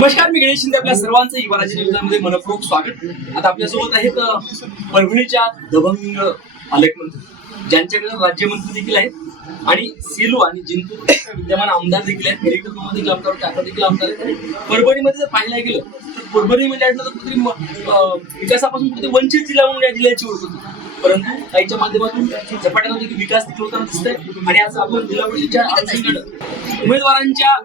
नमस्कार मी गणेश शिंदे आपल्या सर्वांचं युवराजी न्यूजमध्ये मनपूर्वक स्वागत. आता आपल्यासोबत आहेत परभणीच्या दबंग पालकमंत्री ज्यांच्याकडे राज्यमंत्री देखील आहेत आणि सेलू आणि जिंतूर विद्यमान आमदार देखील आहेत. मेरिटमध्ये आमदार होते देखील आमदार आहेत. आणि परभणीमध्ये जर पाहायला गेलं तर परभणीमध्ये म्हटलं तर कुठेतरी विकासापासून कुठे वंचित जिल्हा म्हणून या जिल्ह्याची ओळख होती. परंतु काहीच्या माध्यमातून झपाट्यानं देखील विकास देखील होताना दिसतंय. आणि आज आपण जिल्हा परिषदेच्या उमेदवारांच्या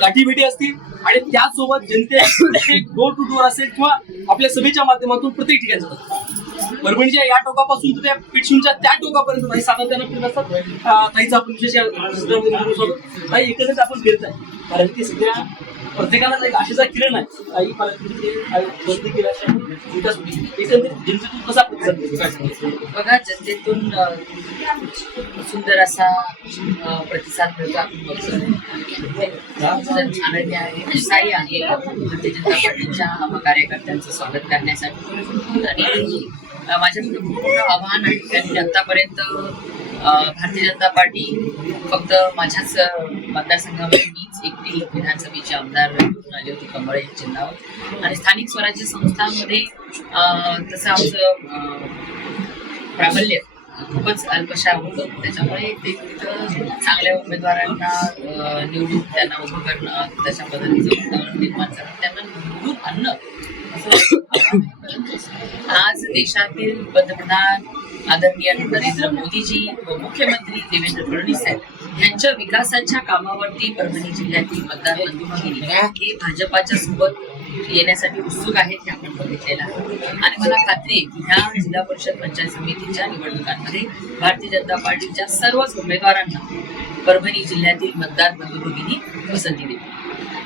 गाठीभेटी असतील आणि त्यासोबत जनते डोर टू डोर असेल किंवा आपल्या सभेच्या माध्यमातून प्रत्येक ठिकाणी जातात. परभणीच्या या टोकापासून तर त्या पिटसूनच्या त्या टोकापर्यंत नाही सातत्यानं फिरत असतात. ताईचं आपण विशेष ताई एकत्रच आपण फिरताय कारण की सध्या प्रत्येकाला एक आशेचा किरण आहे. ताई पालकमंत्री काही विकास होईल एकंदरीत जनतेतून कसा प्रतिसाद मिळतो? बघा जनतेतून सुंदर असा प्रतिसाद मिळतो आपण बघतो आनंदी आहे उत्साही आहे भारतीय जनता पार्टीच्या कार्यकर्त्यांचं स्वागत करण्यासाठी आणि माझ्या माझ्याकडे खूप मोठं आव्हान आहे त्यांनी आतापर्यंत भारतीय जनता पार्टी फक्त माझ्याच मतदारसंघामध्ये मीच एकटी विधानसभेचे आमदार निवडून आले होते कमळ या चिन्हावर आणि स्थानिक स्वराज्य संस्थांमध्ये तसं आमचं प्राबल्य खूपच अल्पशा होतं. त्याच्यामुळे ते तिथं चांगल्या उमेदवारांना निवडून त्यांना उभं करणं त्याच्या पद्धतीचं वातावरण निर्माण करणं त्यांना निवडून आणणं असं आज देशातील पंतप्रधान आदरणीय नरेंद्र मोदीजी व मुख्यमंत्री देवेंद्र फडणवीस साहेब यांच्या विकासाच्या कामावरती परभणी जिल्ह्यातील मतदार बंधू हे भाजपाच्या सोबत येण्यासाठी उत्सुक आहेत हे आपण बघितलेलं आहे. आणि मला खात्री आहे की ह्या जिल्हा परिषद पंचायत समितीच्या निवडणुकांमध्ये भारतीय जनता पार्टीच्या सर्वच उमेदवारांना परभणी जिल्ह्यातील मतदार बंधू भगिनी पसंती दिली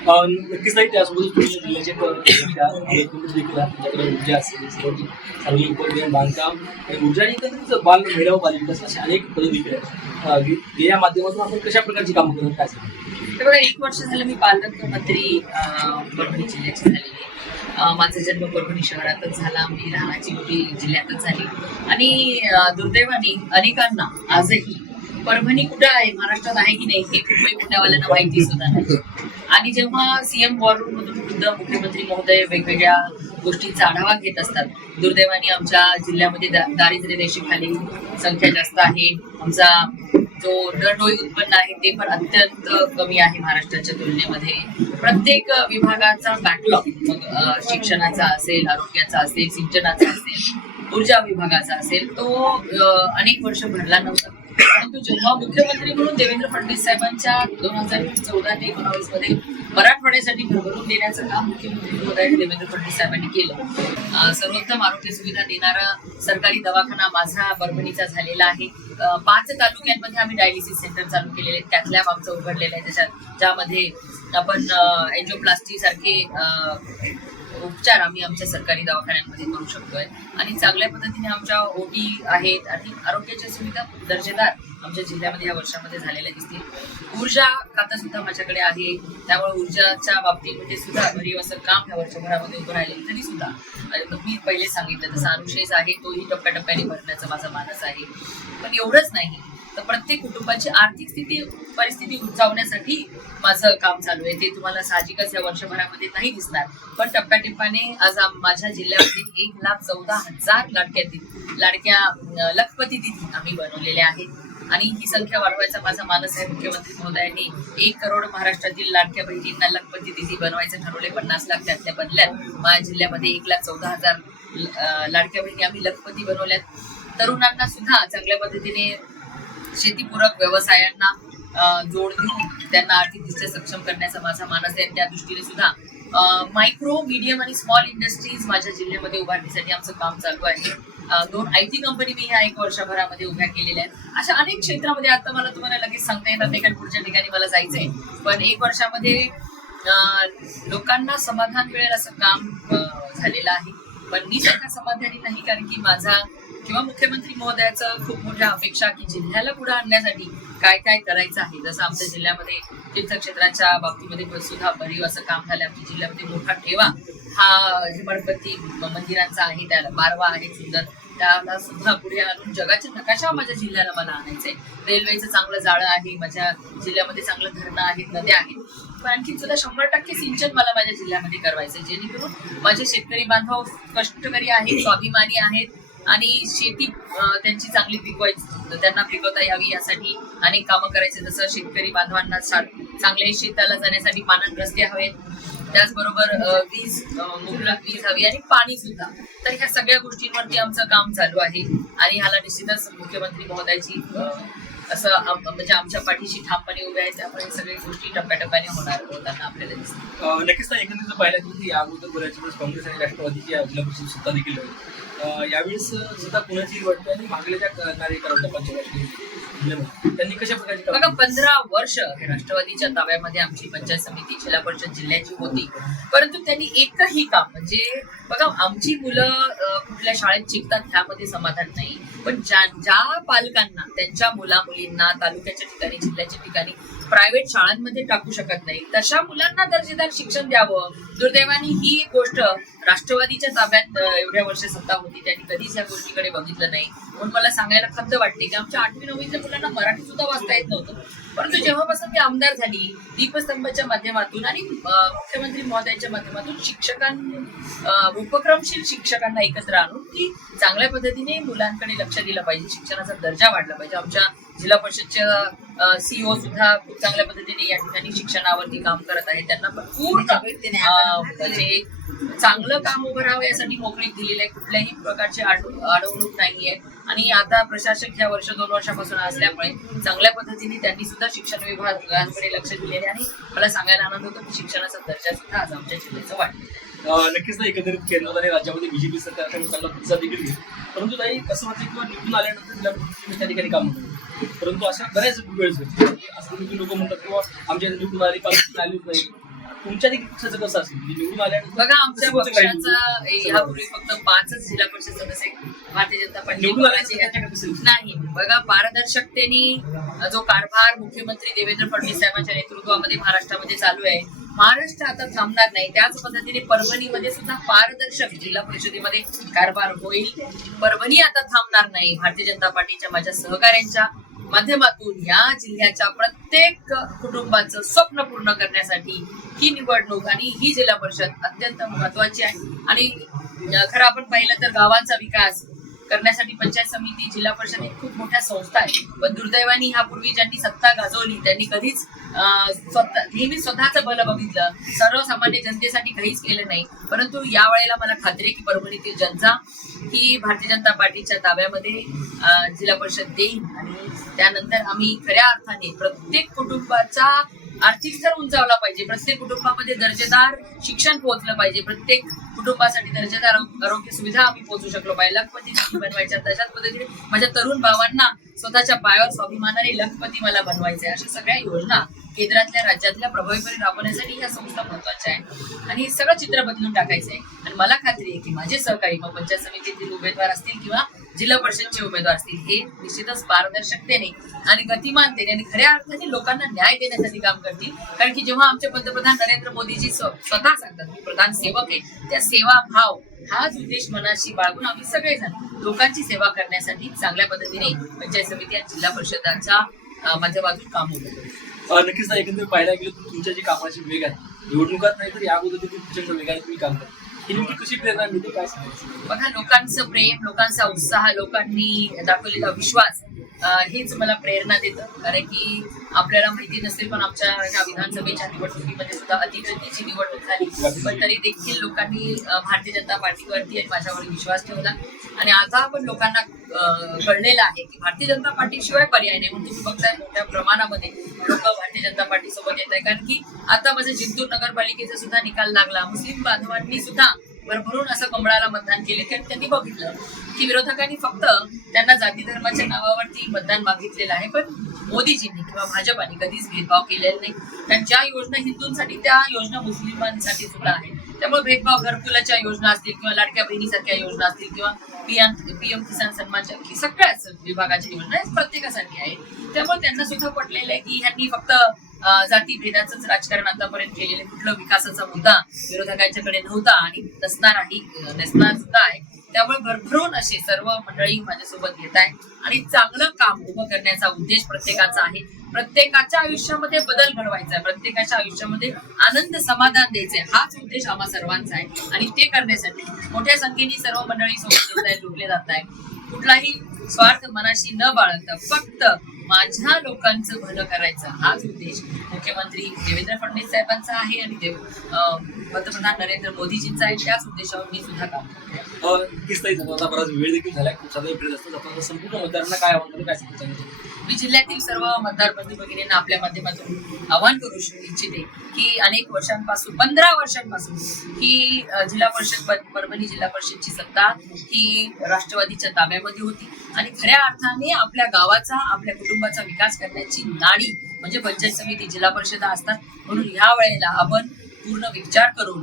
नक्कीच नाही त्यासोबत जिल्ह्याचे देखील ऊर्जा असेल चांगली बांधकाम आणि ऊर्जा आणि एकंदरीत बाल महिला बालविकास असे अनेक पदे देखील आहेत या माध्यमातून आपण कशा प्रकारची कामं करत काय सांगाल? बघा एक वर्ष झालं मी पालकमंत्री अं, परभणी जिल्ह्याची झालेली माझा जन्म परभणी शहरातच झाला मी लहानाची मोठी जिल्ह्यातच झाली. आणि दुर्दैवाने अनेकांना आजही परभणी कुठं आहे? महाराष्ट्रात आहे की नाही? हे मुंबई पुण्यावाल्यांना माहिती सुद्धा नाही. आणि जेव्हा सीएम वॉर रूम मधून सुद्धा मुख्यमंत्री महोदय वेगवेगळ्या गोष्टींचा आढावा घेत असतात. दुर्दैवाने आमच्या जिल्ह्यामध्ये दारिद्र्य रेषेखाली संख्या जास्त आहे. आमचा जो दरडोई उत्पन्न आहे ते पण अत्यंत कमी आहे महाराष्ट्राच्या तुलनेमध्ये. प्रत्येक विभागाचा बॅकलॉग मग शिक्षणाचा असेल आरोग्याचा असेल सिंचनाचा असेल ऊर्जा विभागाचा असेल तो अनेक वर्ष भरला नव्हता. परंतु जेव्हा मुख्यमंत्री म्हणून देवेंद्र फडणवीस साहेबांच्या दोन हजार चौदा ते एकोणावीसमध्ये मराठवाड्यासाठी भरभरून देण्याचं काम मुख्यमंत्री देवेंद्र फडणवीस साहेबांनी केलं. सर्वोत्तम आरोग्य सुविधा देणारा सरकारी दवाखाना माझा परभणीचा झालेला आहे. पाच तालुक्यांमध्ये आम्ही डायलिसिस सेंटर चालू केलेले आहेत. त्यातल्या आमचं उघडलेलं आहे त्याच्यात. ज्यामध्ये आपण एन्जिओप्लास्टी सारखे उपचार आम्ही आमच्या सरकारी दवाखान्यांमध्ये करू शकतोय. आणि चांगल्या पद्धतीने आमच्या ओटी आहेत आणि आरोग्याच्या सुविधा दर्जेदार आमच्या जिल्ह्यामध्ये या वर्षामध्ये झालेल्या दिसतील. ऊर्जा खातं सुद्धा माझ्याकडे आहे. त्यामुळे ऊर्जाच्या बाबतीमध्ये म्हणजे सुद्धा घरी असं काम या वर्षभरामध्ये उभं राहिलं तरी सुद्धा. मी पहिले सांगितलं तसं अनुशेष आहे तोही टप्प्याटप्प्याने भरण्याचा माझा मानस आहे. पण एवढंच नाही. तर प्रत्येक कुटुंबाची आर्थिक स्थिती परिस्थिती उंचावण्यासाठी माझं काम चालू आहे. ते तुम्हाला साहजिकच या वर्षभरामध्ये नाही दिसणार. पण टप्प्याटिप्प्याने आज माझ्या जिल्ह्यामध्ये एक लाख चौदा हजार लाडक्या लाडक्या लखपती दिदी आम्ही बनवलेल्या आहेत. आणि ही संख्या वाढवायचा माझा मानस आहे. मुख्यमंत्री महोदयांनी एक करोड महाराष्ट्रातील लाडक्या बहिणींना लखपती दिदी बनवायचे ठरवले. पन्नास लाख त्यातल्या बदल्यात माझ्या जिल्ह्यामध्ये एक लाख चौदा हजार लाडक्या बहिणी आम्ही लखपती बनवल्यात. तरुणांना सुद्धा चांगल्या पद्धतीने शेतीपूरक व्यवसायांना जोड देऊन त्यांना आर्थिकदृष्ट्या सक्षम करण्याचा माझा मानस आहे. त्या दृष्टीने सुद्धा मायक्रो मीडियम आणि स्मॉल इंडस्ट्रीज माझ्या जिल्ह्यामध्ये उभारण्यासाठी आमचं काम चालू आहे. दोन आय टी कंपनी मी ह्या एक वर्षभरामध्ये उभ्या केलेल्या आहेत. अशा अनेक क्षेत्रामध्ये आता मला तुम्हाला लगेच सांगता येणार नाही कारण पुढच्या ठिकाणी मला जायचंय. पण एक वर्षामध्ये लोकांना समाधान मिळेल असं काम झालेलं आहे. पण मी सध्या समाधानी नाही कारण की माझा किंवा मुख्यमंत्री महोदयाचं खूप मोठ्या अपेक्षा की जिल्ह्याला पुढे आणण्यासाठी काय काय करायचं आहे. जसं आमच्या जिल्ह्यामध्ये तीर्थक्षेत्राच्या बाबतीमध्ये सुद्धा भरीव असं काम झालं. आमच्या जिल्ह्यामध्ये मोठा ठेवा हा हिमणपती मंदिरांचा आहे त्याला बारवा आहे सुंदर. त्याला सुद्धा पुढे आणून जगाच्या नकाशा माझ्या जिल्ह्याला मला आणायचंय. रेल्वेचं चांगलं जाळं आहे माझ्या जिल्ह्यामध्ये चांगलं धरणं आहेत नद्या आहेत. आणखी सुद्धा शंभर टक्के सिंचन मला माझ्या जिल्ह्यामध्ये करायचं आहे. जेणेकरून माझे शेतकरी बांधव कष्टकरी आहेत स्वाभिमानी आहेत आणि शेती त्यांची चांगली पिकवायची त्यांना पिकवता यावी यासाठी अनेक कामं करायचे जसं शेतकरी बांधवांना चांगले शेताला जाण्यासाठी पाण्यात रस्ते हवेत. त्याचबरोबर वीज मुबलक वीज हवी आणि पाणी सुद्धा. तर ह्या सगळ्या गोष्टींवरती आमचं काम चालू आहे. आणि ह्याला निश्चितच मुख्यमंत्री महोदयाची असं म्हणजे आमच्या पाठीशी ठामपणे उभे आहे त्यामुळे सगळ्या गोष्टी टप्प्याटप्प्याने होणार होताना आपल्याला दिसतात अं, नक्कीच ना एकंदरीत जर पाहिलं गेलं तर या अगोदर बऱ्याच वेळेस काँग्रेस आणि राष्ट्रवादीची या जिल्हा परिषद सत्ता देखील होती अं, यावेळेस सुद्धा पुण्याची वाटते आणि मागल्या ज्या क- पंचवार्षिक जिल्ह्यामध्ये त्यांनी कशा प्रकारची बघा कामं केली? पंधरा वर्ष हे राष्ट्रवादीच्या ताब्यामध्ये आमची पंचायत समिती जिल्हा परिषद जिल्ह्याची होती. परंतु त्यांनी एकही काम म्हणजे बघा आमची मुलं अं, कुठल्या शाळेत शिकतात ह्यामध्ये समाधान नाही. पण ज्या ज्या पालकांना त्यांच्या मुला मुलींना तालुक्याच्या ठिकाणी जिल्ह्याच्या ठिकाणी प्रायव्हेट शाळांमध्ये टाकू शकत नाही तशा मुलांना दर्जेदार शिक्षण द्यावं. दुर्दैवाने ही गोष्ट राष्ट्रवादीच्या ताब्यात एवढ्या वर्ष सत्ता होती त्यांनी कधीच या गोष्टीकडे बघितलं नाही. म्हणून मला सांगायला खंत वाटते की आमच्या आठवी नववीच्या मुलांना मराठी सुद्धा वाचता येत नव्हतं. परंतु जेव्हापासून मी आमदार झाली दीपस्तंभाच्या माध्यमातून आणि मुख्यमंत्री महोदयांच्या माध्यमातून शिक्षकां उपक्रमशील शिक्षकांना एकत्र आणून की चांगल्या पद्धतीने मुलांकडे लक्ष दिलं पाहिजे. शिक्षणाचा दर्जा वाढला पाहिजे. आमच्या जिल्हा परिषदच्या सीईओ सुद्धा खूप चांगल्या पद्धतीने या ठिकाणी शिक्षणावरती काम करत आहे त्यांना पूर्ण अं, म्हणजे चांगलं काम उभं राहावं यासाठी मोकळीक दिलेली आहे. कुठल्याही प्रकारची अडवणूक नाहीये. आणि आता प्रशासक ह्या वर्ष दोन वर्षापासून असल्यामुळे चांगल्या पद्धतीने त्यांनी सुद्धा शिक्षण विभागाकडे लक्ष दिलेले आणि मला सांगायला आनंद होतो की शिक्षणाचा दर्जा सुद्धा आज आमच्या जिल्ह्याचा वाढलेला नक्कीच ना एकंदरीत केंद्रात आणि राज्यामध्ये बीजेपी सरकार चांगला प्रतिसाद देखील घेईल परंतु ताई कसं वाटतं किंवा निवडून आल्यानंतर जिल्हा त्या ठिकाणी काम होतं परंतु अशा बऱ्याच वेळेस म्हणजे असं लोक म्हणतात किंवा आमच्या निवडून आली पाहिजे आलीच नाही. तुमच्या देखील पक्षाचं कसं असेल? म्हणजे निवडून आल्यानंतर बघा आमच्या कसं होतं? पक्षाचा ह्यापूर्वी फक्त पाचच जिल्हा परिषद सदस्य भारतीय जनता पार्टी निवडून आल्यानंतर पक्षाचे त्याच्याकडे कसं होतं? नाही. बघा पारदर्शकतेने जो कारभार मुख्यमंत्री देवेंद्र फडणवीस साहेबांच्या नेतृत्वामध्ये महाराष्ट्रामध्ये चालू आहे महाराष्ट्र आता थांबणार नाही. त्याच पद्धतीने परभणीमध्ये सुद्धा पारदर्शक जिल्हा परिषदेमध्ये कारभार होईल. परभणी आता थांबणार नाही. भारतीय जनता पार्टीच्या माझ्या सहकाऱ्यांच्या माध्यमातून या जिल्ह्याच्या प्रत्येक कुटुंबाचं स्वप्न पूर्ण करण्यासाठी ही निवडणूक आणि ही जिल्हा परिषद अत्यंत महत्वाची आहे. आणि खरं आपण पाहिलं तर गावांचा विकास करण्यासाठी पंचायत समिती जिल्हा परिषद ही खूप मोठ्या संस्था आहेत. पण दुर्दैवाने ह्यापूर्वी ज्यांनी सत्ता गाजवली त्यांनी कधीच अं, स्वतः नेहमी स्वतःच बल बघितलं. सर्वसामान्य जनतेसाठी काहीच केलं नाही. परंतु या वेळेला मला खात्री आहे की परभणीतील जनता ही भारतीय जनता पार्टीच्या ताब्यामध्ये जिल्हा परिषद देईल आणि त्यानंतर आम्ही खऱ्या अर्थाने प्रत्येक कुटुंबाचा आर्थिक स्तर उंचावला पाहिजे. प्रत्येक कुटुंबामध्ये दर्जेदार शिक्षण पोहोचलं पाहिजे. प्रत्येक कुटुंबासाठी दर्जेदार आरोग्य सुविधा आम्ही पोहोचू शकलो पाहिजे. लखपती बनवायच्या तशाच पद्धतीने माझ्या तरुण भावांना स्वतःच्या पायावर स्वाभिमानाने लखपती मला बनवायचे अशा सगळ्या योजना केंद्रातल्या राज्यातल्या प्रभावीपणे राबवण्यासाठी ह्या संस्था महत्त्वाच्या आहे आणि सगळं चित्र बदलून टाकायचं आहे आणि मला खात्री आहे की माझे सहकारी मग पंचायत समितीतील उमेदवार असतील किंवा जिल्हा परिषदचे उमेदवार असतील हे निश्चितच पारदर्शकतेने आणि गतिमानतेने आणि खऱ्या अर्थाने लोकांना न्याय देण्यासाठी काम करतील. कारण की जेव्हा आमचे पंतप्रधान नरेंद्र मोदीजी स्वतः सांगतात मी प्रधान सेवक आहे त्या सेवा भाव हाच उद्देश मनाशी बाळगून आम्ही सगळेजण लोकांची सेवा करण्यासाठी चांगल्या पद्धतीने पंचायत समिती आणि जिल्हा परिषदांच्या माझ्या माध्यमातून काम होत नक्कीच ना एकंदरीत पाहायला गेलं तुमच्या जी कामाची वेग आहे निवडणुकात नाही तर या अगोदर तुमच्या वेगाने तुम्ही काम करता. ही कशी प्रेरणा मिळते काय बघा लोकांचं प्रेम लोकांचा उत्साह लोकांनी दाखवलेला विश्वास हेच मला प्रेरणा देतं. कारण की आपल्याला माहिती नसेल पण आमच्या ह्या विधानसभेच्या निवडणुकीमध्ये सुद्धा अतिगतीची निवडणूक झाली. पण तरी देखील लोकांनी भारतीय जनता पार्टीवरती आणि माझ्यावर विश्वास ठेवला. आणि आता पण लोकांना कळलेलं आहे की भारतीय जनता पार्टीशिवाय पर्याय नाही. म्हणून तुम्ही बघताय मोठ्या प्रमाणामध्ये लोक भारतीय जनता पार्टीसोबत येत आहे कारण की आता माझं जिंतूर नगरपालिकेचा सुद्धा निकाल लागला. मुस्लिम बांधवांनी सुद्धा भरभरून असं कमळाला मतदान केले कारण त्यांनी बघितलं की विरोधकांनी फक्त त्यांना जाती धर्माच्या नावावरती मतदान मागितलेलं आहे. पण मोदीजींनी किंवा भाजपाने कधीच भेदभाव केलेला नाही. कारण ज्या योजना हिंदूंसाठी त्या योजना मुस्लिमांसाठी सुद्धा आहे त्यामुळे भेदभाव घरकुलाच्या योजना असतील किंवा लाडक्या बहिणीसारख्या योजना असतील किंवा पीएम पीएम किसान सन्मानच्या सगळ्याच विभागाच्या योजना प्रत्येकासाठी आहे त्यामुळे त्यांना सुद्धा पटलेलं आहे की ह्यांनी फक्त जातीभेदाचंच जाती राजकारण आतापर्यंत केलेलं कुठलं विकासाचा मुद्दा विरोधकांच्याकडे नव्हता आणि नसणार आहे नसणार सुद्धा आहे. त्यामुळे भरभरून असे सर्व मंडळी माझ्यासोबत घेत आहे आणि चांगलं काम उभं करण्याचा उद्देश प्रत्येकाचा आहे. प्रत्येकाच्या आयुष्यामध्ये बदल घडवायचा आहे. प्रत्येकाच्या आयुष्यामध्ये आनंद समाधान द्यायचे हाच उद्देश आम्हा सर्वांचा आहे. आणि ते करण्यासाठी मोठ्या संख्येने सर्व मंडळी सोबत जोडले जात आहे कुठलाही स्वार्थ मनाशी न बाळगता फक्त माझ्या लोकांचं भलं करायचं हाच उद्देश मुख्यमंत्री देवेंद्र फडणवीस साहेबांचा आहे आणि देव अं, पंतप्रधान नरेंद्र मोदीजींचा आहे त्याच उद्देशावर मी सुद्धा काम करते. नक्कीच बराच वेळ देखील झाला खूप साधा वेळ असतो संपूर्ण मतदारांना काय आवडतं काय सांगायचं मी जिल्ह्यातील सर्व मतदार बंधू भगिनींना आपल्या माध्यमातून आवाहन करू इच्छिते की अनेक वर्षांपासून पंधरा वर्षांपासून ही जिल्हा परिषद परभणी जिल्हा परिषदची सत्ता ही राष्ट्रवादीच्या ताब्यामध्ये होती. आणि खऱ्या अर्थाने आपल्या गावाचा आपल्या कुटुंबाचा विकास करण्याची नाडी म्हणजे पंचायत समिती जिल्हा परिषदा असतात. म्हणून ह्या वेळेला आपण पूर्ण विचार करून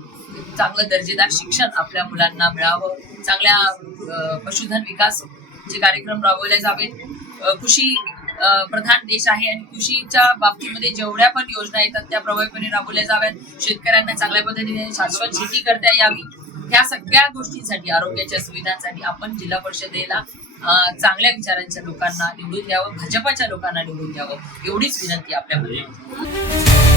चांगलं दर्जेदार शिक्षण आपल्या मुलांना मिळावं. चांगल्या पशुधन विकास चे कार्यक्रम राबवले जावेत. कृषी प्रधान देश आहे आणि कृषीच्या बाबतीमध्ये जेवढ्या पण योजना येतात त्या प्रभावीपणे राबवल्या जाव्यात. शेतकऱ्यांना चांगल्या पद्धतीने शाश्वत शेती करता यावी. ह्या सगळ्या गोष्टींसाठी आरोग्याच्या सुविधांसाठी आपण जिल्हा परिषदेला चांगल्या विचारांच्या लोकांना निवडून द्यावं भाजपाच्या लोकांना निवडून द्यावं एवढीच विनंती आपल्यामध्ये